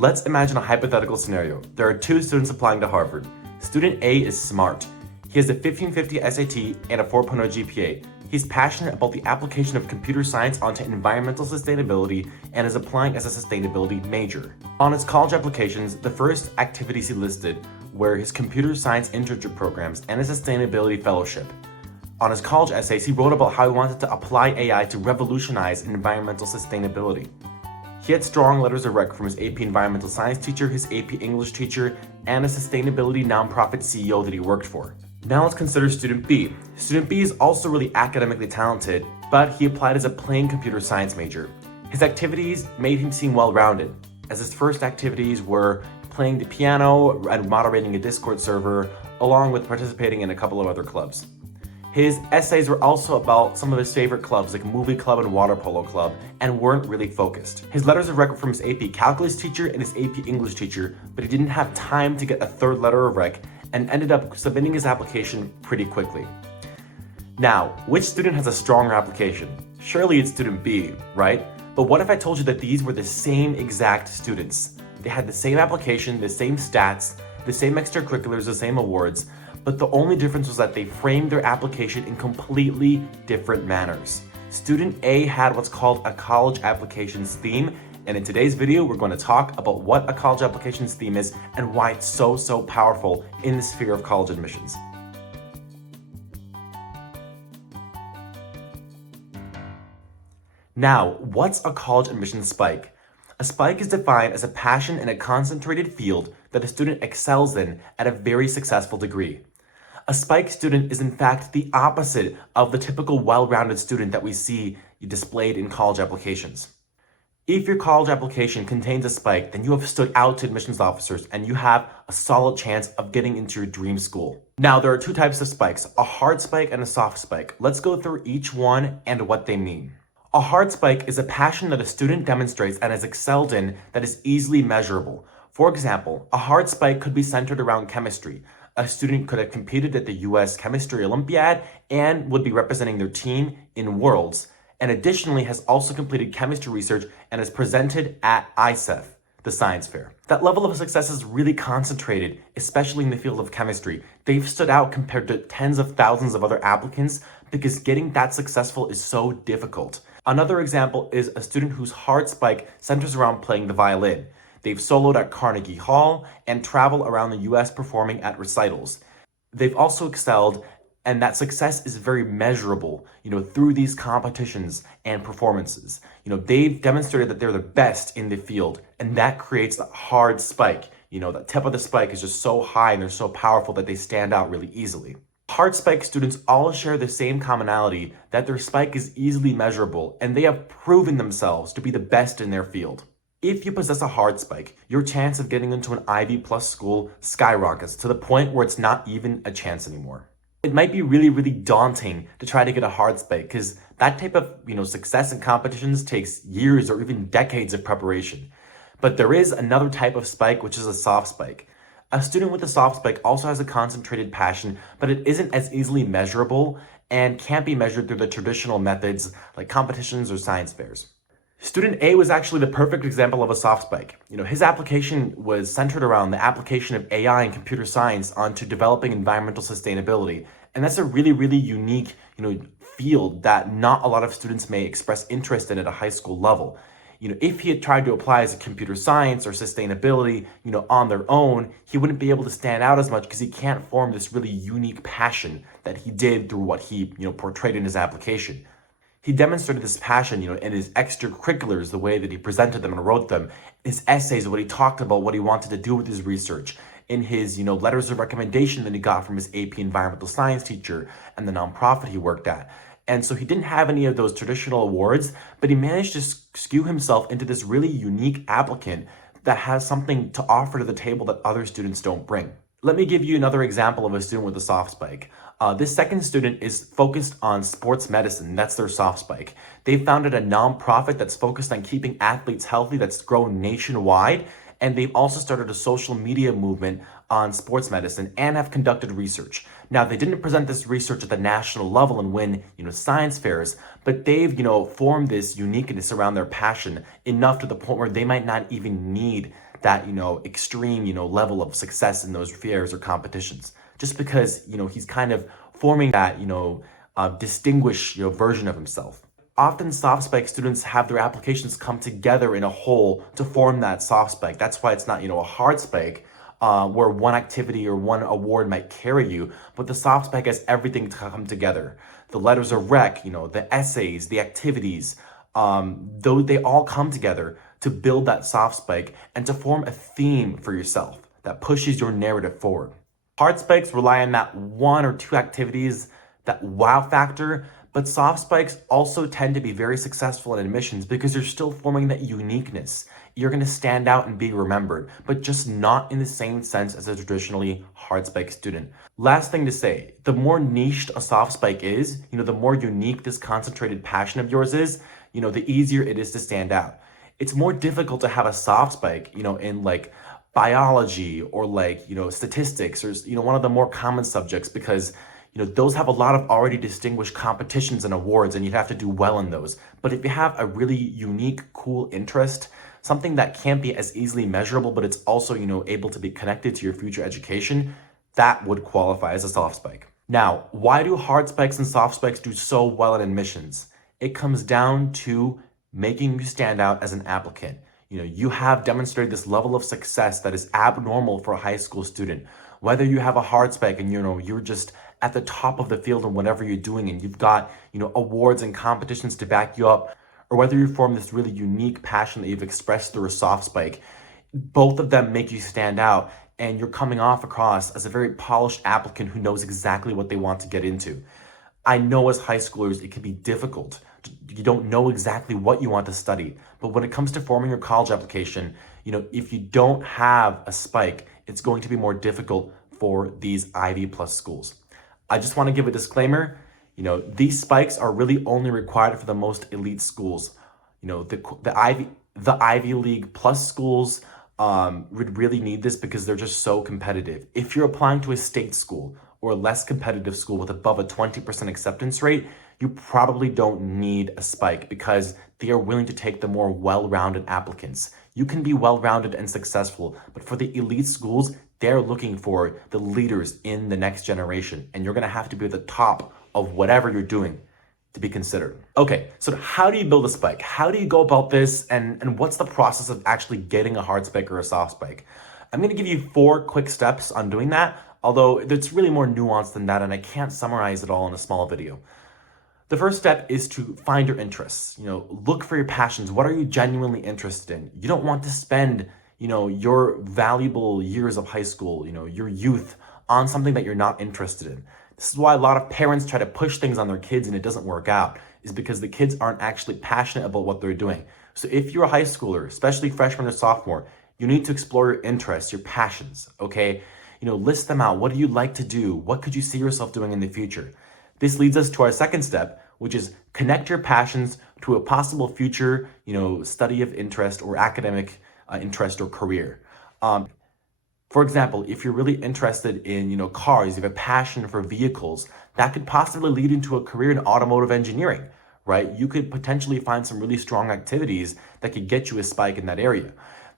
Let's imagine a hypothetical scenario. There are two students applying to Harvard. Student A is smart. He has a 1550 SAT and a 4.0 GPA. He's passionate about the application of computer science onto environmental sustainability and is applying as a sustainability major. On his college applications, the first activities he listed were his computer science internship programs and his sustainability fellowship. On his college essays, he wrote about how he wanted to apply AI to revolutionize environmental sustainability. He had strong letters of rec from his AP Environmental Science teacher, his AP English teacher, and a sustainability nonprofit CEO that he worked for. Now let's consider Student B. Student B is also really academically talented, but he applied as a plain computer science major. His activities made him seem well-rounded, as his first activities were playing the piano and moderating a Discord server, along with participating in a couple of other clubs. His essays were also about some of his favorite clubs like Movie Club and Water Polo Club and weren't really focused. His letters of rec from his AP Calculus teacher and his AP English teacher, but he didn't have time to get a third letter of rec and ended up submitting his application pretty quickly. Now, which student has a stronger application? Surely it's student B, right? But what if I told you that these were the same exact students? They had the same application, the same stats, the same extracurriculars, the same awards, but the only difference was that they framed their application in completely different manners. Student A had what's called a college applications theme, and in today's video, we're going to talk about what a college applications theme is and why it's so powerful in the sphere of college admissions. Now, what's a college admissions spike? A spike is defined as a passion in a concentrated field that a student excels in at a very successful degree. A spike student is in fact the opposite of the typical well-rounded student that we see displayed in college applications. If your college application contains a spike, then you have stood out to admissions officers and you have a solid chance of getting into your dream school. Now, there are two types of spikes, a hard spike and a soft spike. Let's go through each one and what they mean. A hard spike is a passion that a student demonstrates and has excelled in that is easily measurable. For example, a hard spike could be centered around chemistry. A student could have competed at the US Chemistry Olympiad and would be representing their team in Worlds, and additionally has also completed chemistry research and is presented at ICEF, the science fair. That level of success is really concentrated, especially in the field of chemistry. They've stood out compared to tens of thousands of other applicants because getting that successful is so difficult. Another example is a student whose hard spike centers around playing the violin. They've soloed at Carnegie Hall and travel around the US performing at recitals. They've also excelled, and that success is very measurable, through these competitions and performances. They've demonstrated that they're the best in the field, and that creates a hard spike. The tip of the spike is just so high and they're so powerful that they stand out really easily. Hard spike students all share the same commonality that their spike is easily measurable, and they have proven themselves to be the best in their field. If you possess a hard spike, your chance of getting into an Ivy Plus school skyrockets to the point where it's not even a chance anymore. It might be really daunting to try to get a hard spike because that type of success in competitions takes years or even decades of preparation. But there is another type of spike, which is a soft spike. A student with a soft spike also has a concentrated passion, but it isn't as easily measurable and can't be measured through the traditional methods like competitions or science fairs. Student A was actually the perfect example of a soft spike. His application was centered around the application of AI and computer science onto developing environmental sustainability. And that's a really unique, field that not a lot of students may express interest in at a high school level. If he had tried to apply as a computer science or sustainability, on their own, he wouldn't be able to stand out as much because he can't form this really unique passion that he did through what he, portrayed in his application. He demonstrated this passion, in his extracurriculars, the way that he presented them and wrote them, his essays, what he talked about, what he wanted to do with his research, in his, letters of recommendation that he got from his AP Environmental Science teacher and the nonprofit he worked at. And so he didn't have any of those traditional awards, but he managed to skew himself into this really unique applicant that has something to offer to the table that other students don't bring. Let me give you another example of a student with a soft spike. This second student is focused on sports medicine. That's their soft spike. They founded a nonprofit that's focused on keeping athletes healthy that's grown nationwide. And they've also started a social media movement on sports medicine and have conducted research. Now, they didn't present this research at the national level and win, science fairs, but they've, formed this uniqueness around their passion enough to the point where they might not even need that, extreme, level of success in those fairs or competitions. Just because, he's kind of forming that, distinguished, version of himself. Often soft spike students have their applications come together in a whole to form that soft spike. That's why it's not, a hard spike where one activity or one award might carry you, but the soft spike has everything to come together. The letters of rec, the essays, the activities, though they all come together to build that soft spike and to form a theme for yourself that pushes your narrative forward. Hard spikes rely on that one or two activities, that wow factor, but soft spikes also tend to be very successful in admissions because you're still forming that uniqueness. You're going to stand out and be remembered, but just not in the same sense as a traditionally hard spike student. Last thing to say, the more niched a soft spike is, the more unique this concentrated passion of yours is, the easier it is to stand out. It's more difficult to have a soft spike, in like biology or like, statistics or, one of the more common subjects because those have a lot of already distinguished competitions and awards, and you'd have to do well in those. But if you have a really unique, cool interest, something that can't be as easily measurable, but it's also, able to be connected to your future education, that would qualify as a soft spike. Now, why do hard spikes and soft spikes do so well in admissions? It comes down to making you stand out as an applicant. You have demonstrated this level of success that is abnormal for a high school student. Whether you have a hard spike and you're just at the top of the field in whatever you're doing and you've got, awards and competitions to back you up, or whether you form this really unique passion that you've expressed through a soft spike, both of them make you stand out and you're coming off across as a very polished applicant who knows exactly what they want to get into. I know as high schoolers, it can be difficult. You don't know exactly what you want to study, but when it comes to forming your college application, if you don't have a spike, it's going to be more difficult for these Ivy Plus schools. I just want to give a disclaimer. These spikes are really only required for the most elite schools. The Ivy League plus schools would really need this because they're just so competitive. If you're applying to a state school or a less competitive school with above a 20% acceptance rate, you probably don't need a spike because they are willing to take the more well-rounded applicants. You can be well-rounded and successful, but for the elite schools, they're looking for the leaders in the next generation, and you're gonna have to be at the top of whatever you're doing to be considered. Okay, so how do you build a spike? How do you go about this, and what's the process of actually getting a hard spike or a soft spike? I'm gonna give you 4 quick steps on doing that, although it's really more nuanced than that, and I can't summarize it all in a small video. The first step is to find your interests. Look for your passions. What are you genuinely interested in? You don't want to spend, your valuable years of high school, your youth on something that you're not interested in. This is why a lot of parents try to push things on their kids and it doesn't work out, is because the kids aren't actually passionate about what they're doing. So if you're a high schooler, especially freshman or sophomore, you need to explore your interests, your passions, okay? List them out. What do you like to do? What could you see yourself doing in the future? This leads us to our second step, which is connect your passions to a possible future, study of interest or academic interest or career. For example, if you're really interested in, cars, you have a passion for vehicles, that could possibly lead into a career in automotive engineering, right? You could potentially find some really strong activities that could get you a spike in that area.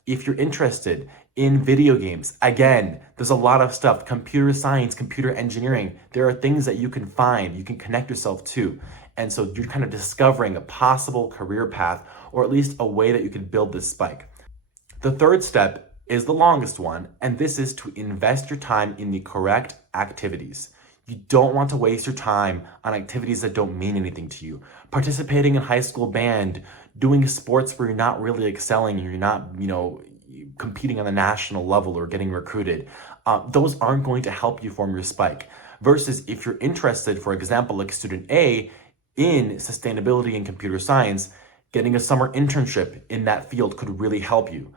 If you're interested in video games, again, there's a lot of stuff, computer science, computer engineering. There are things that you can find, you can connect yourself to. And so you're kind of discovering a possible career path, or at least a way that you can build this spike. The third step is the longest one, and this is to invest your time in the correct activities. You don't want to waste your time on activities that don't mean anything to you. Participating in high school band, doing sports where you're not really excelling, you're not, competing on the national level or getting recruited. Those aren't going to help you form your spike. Versus if you're interested, for example, like student A, in sustainability and computer science, getting a summer internship in that field could really help you.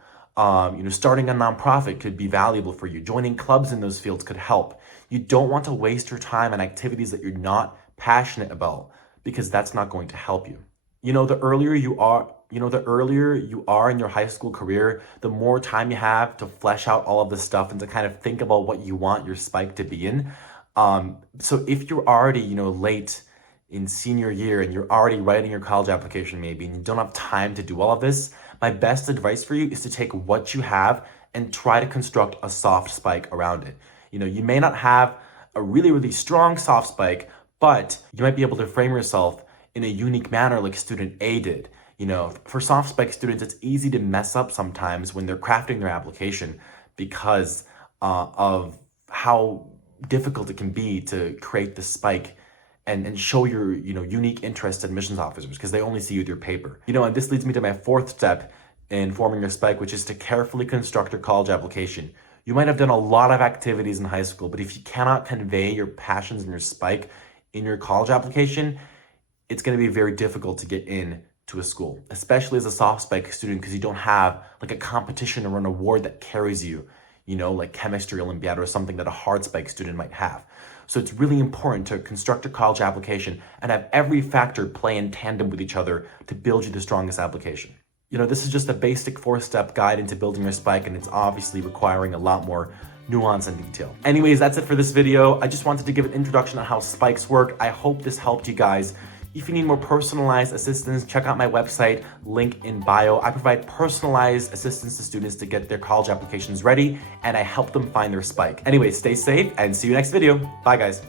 Starting a nonprofit could be valuable for you. Joining clubs in those fields could help. You don't want to waste your time on activities that you're not passionate about because that's not going to help you. The earlier you The earlier you are in your high school career, the more time you have to flesh out all of this stuff and to kind of think about what you want your spike to be in. So if you're already, late in senior year and you're already writing your college application maybe, and you don't have time to do all of this, my best advice for you is to take what you have and try to construct a soft spike around it. You may not have a really, really strong soft spike, but you might be able to frame yourself in a unique manner like student A did. For soft spike students, it's easy to mess up sometimes when they're crafting their application because of how difficult it can be to create the spike and show your unique interest to admissions officers because they only see you with your paper. And this leads me to my fourth step in forming your spike, which is to carefully construct your college application. You might have done a lot of activities in high school, but if you cannot convey your passions and your spike in your college application, it's going to be very difficult to get in to a school, especially as a soft spike student, because you don't have like a competition or an award that carries you, like chemistry Olympiad or something that a hard spike student might have. So it's really important to construct a college application and have every factor play in tandem with each other to build you the strongest application. This is just a basic 4-step guide into building your spike, and it's obviously requiring a lot more nuance and detail. Anyways, that's it for this video. I just wanted to give an introduction on how spikes work. I hope this helped you guys. If you need more personalized assistance, check out my website, link in bio. I provide personalized assistance to students to get their college applications ready, and I help them find their spike. Anyway, stay safe and see you next video. Bye, guys.